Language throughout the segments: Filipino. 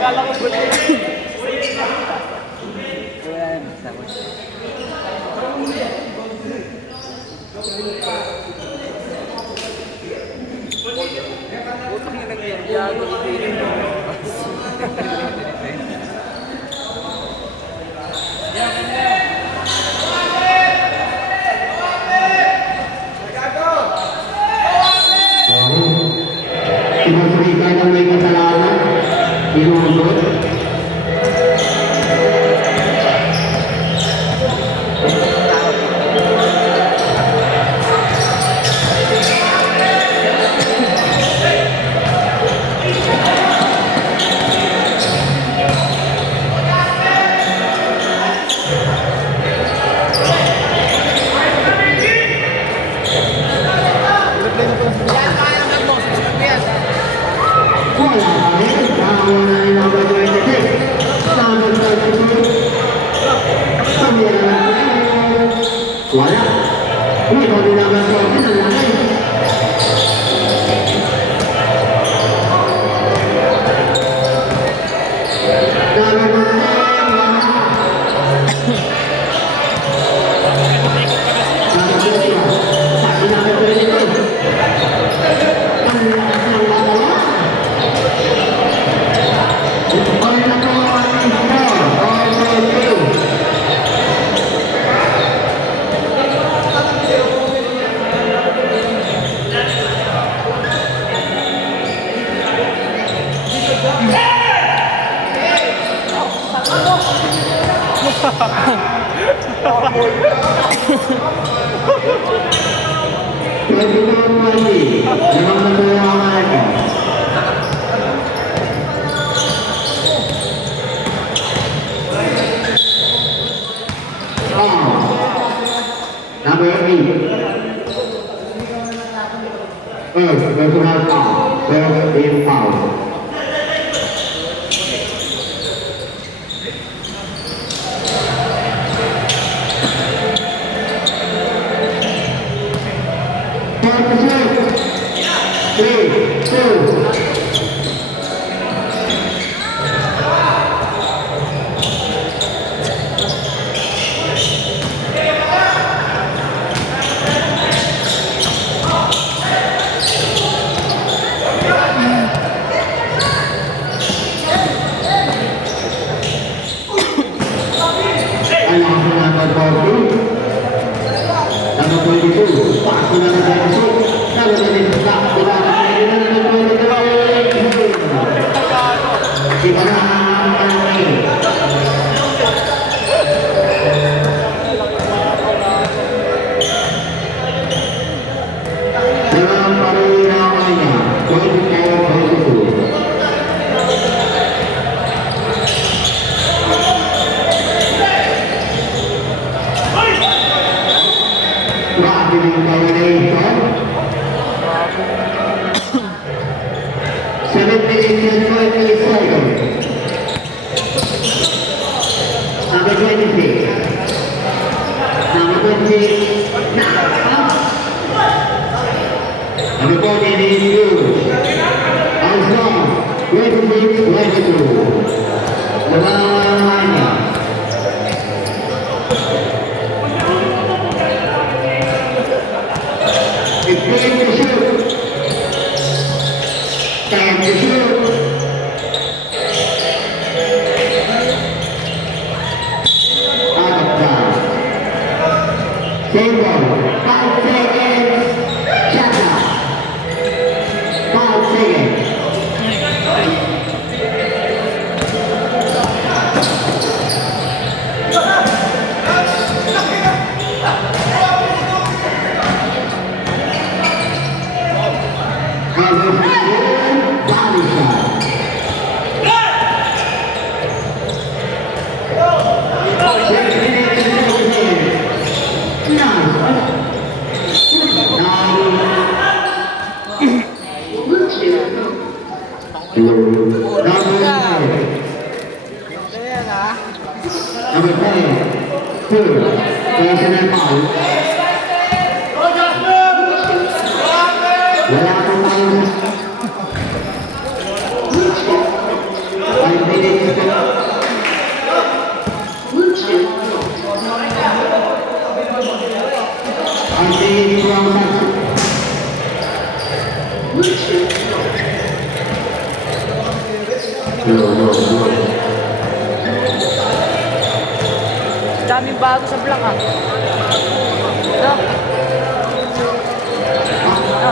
Kala ko buti. Utang na nangyayari. Sinusurikan ng may kasalanan, inuusot. Wala. Ini kalau dinamakan suami dan lain. Number 8. Personal foul. First team foul. Third, personal foul. Wala pong foul. 5 minutes to go. Ang tingin ko ang match. Daming bago sa block ah. No? Ah.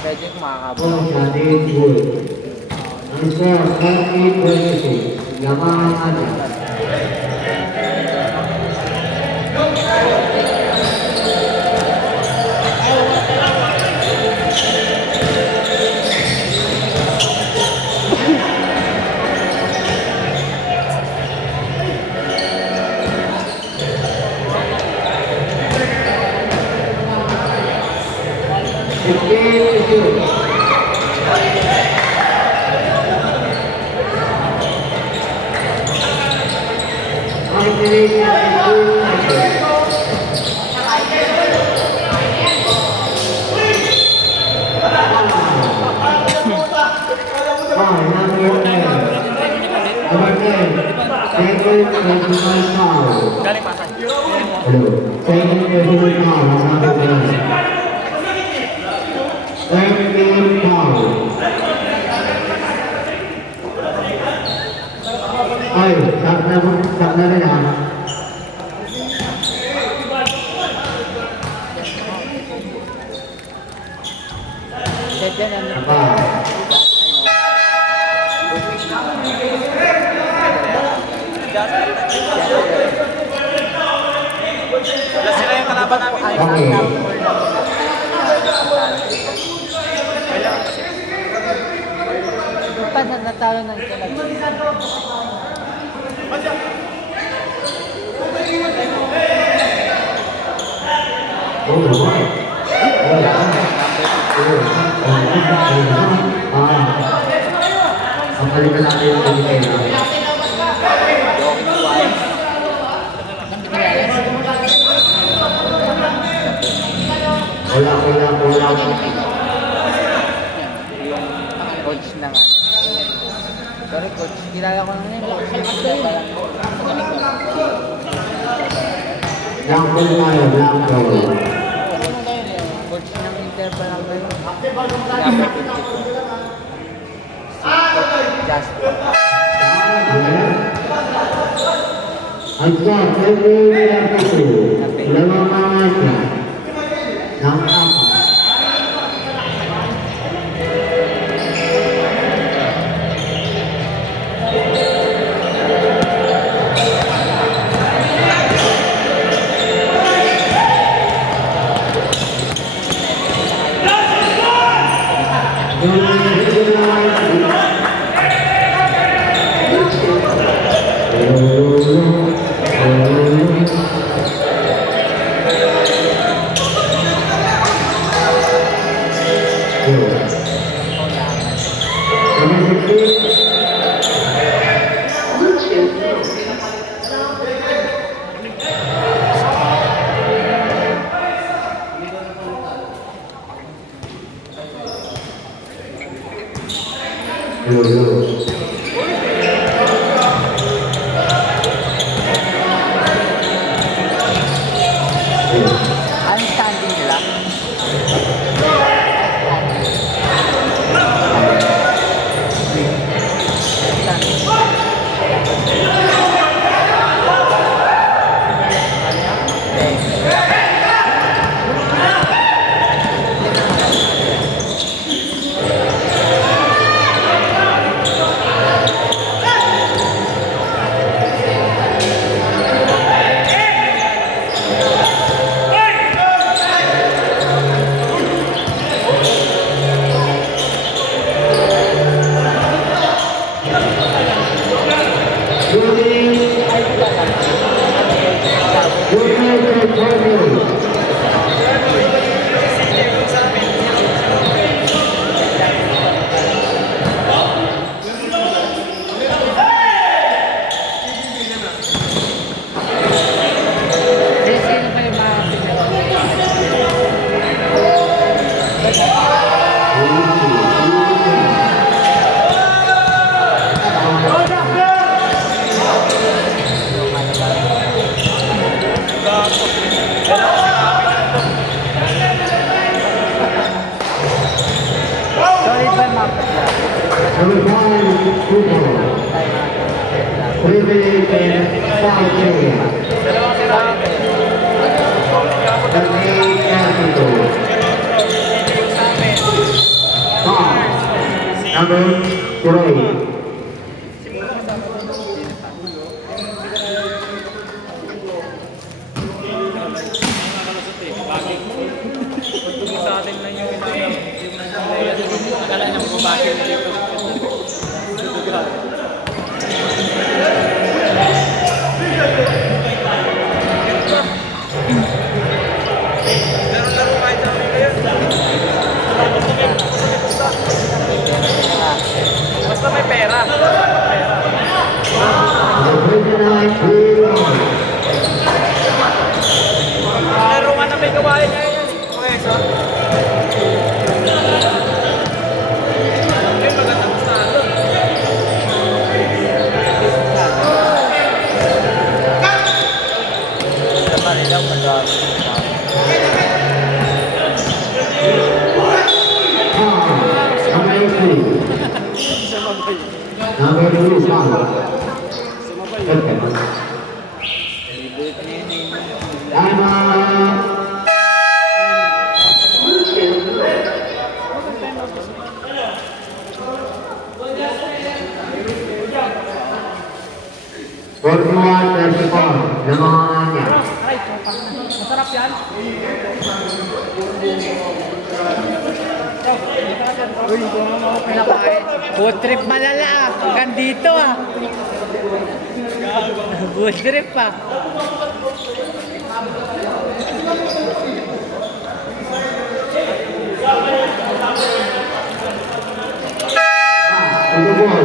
Pwede yung makakabot. Galing pasay. Ay, stop na rin ah. Dyan ano. Apa? Wala sila yung kalaban namin. Okay. Pa na natalo ng kalag. Ang palitan natin yung pagkakita. Wala. Coach na nga. Pero coach, kilala ko naman yun. Blank ball tayo, blank ball. Coach ng Inter pa lang ba yun? Number 52. Si Coach Jasper. At sa February 32, dalawang mga siya ng apat. Sino pa yung mga solid ba yung mga pagla? Number 5, Kuko. 3 minutes and 5 seconds. The main capital. 5. Number 3. Akala niya magbabaki na dito. Basta may pera. Laro nga na may gawain ngayon yan. Okay, so. Ay, magandang stado. Sa Marilaw, madami. Number 2, Time out. Forty-one, 34. Namangan niya. Masarap yan. Uy, kung ano ako pinakain. Food trip malala ah. Hanggang dito ah. Food trip pa. To the ball.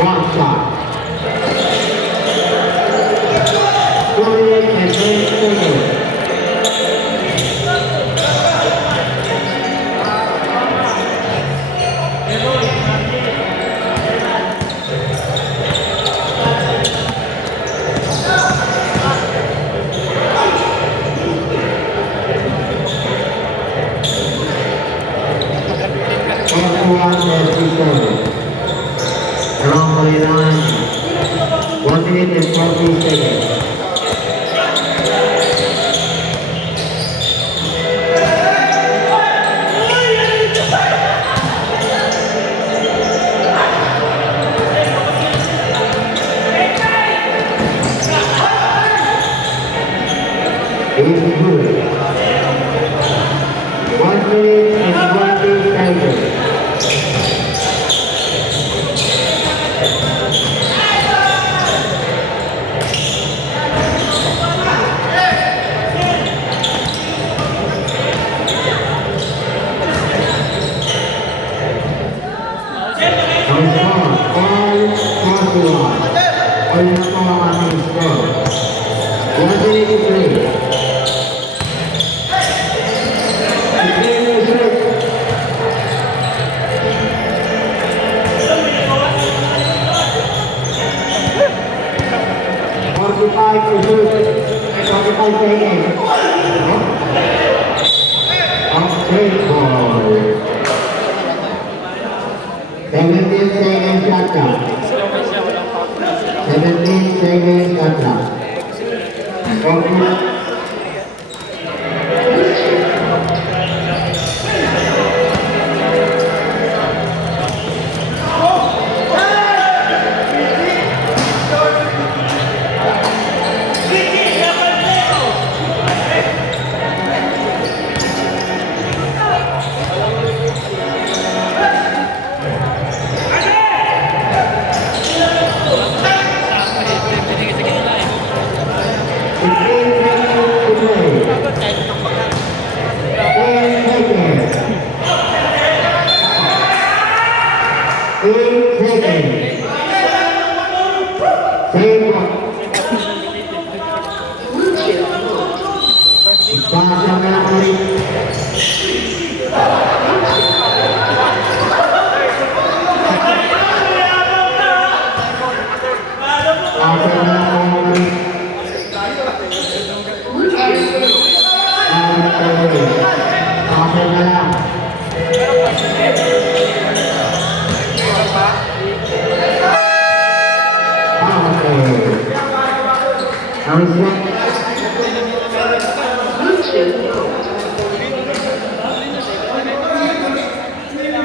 One shot. 20 and 10 seconds. Around 49, 1 minute and 40 seconds. It's good. 1 minute and 20 seconds. Seventeen seconds shot. 17 seconds ganda. Okay. Harus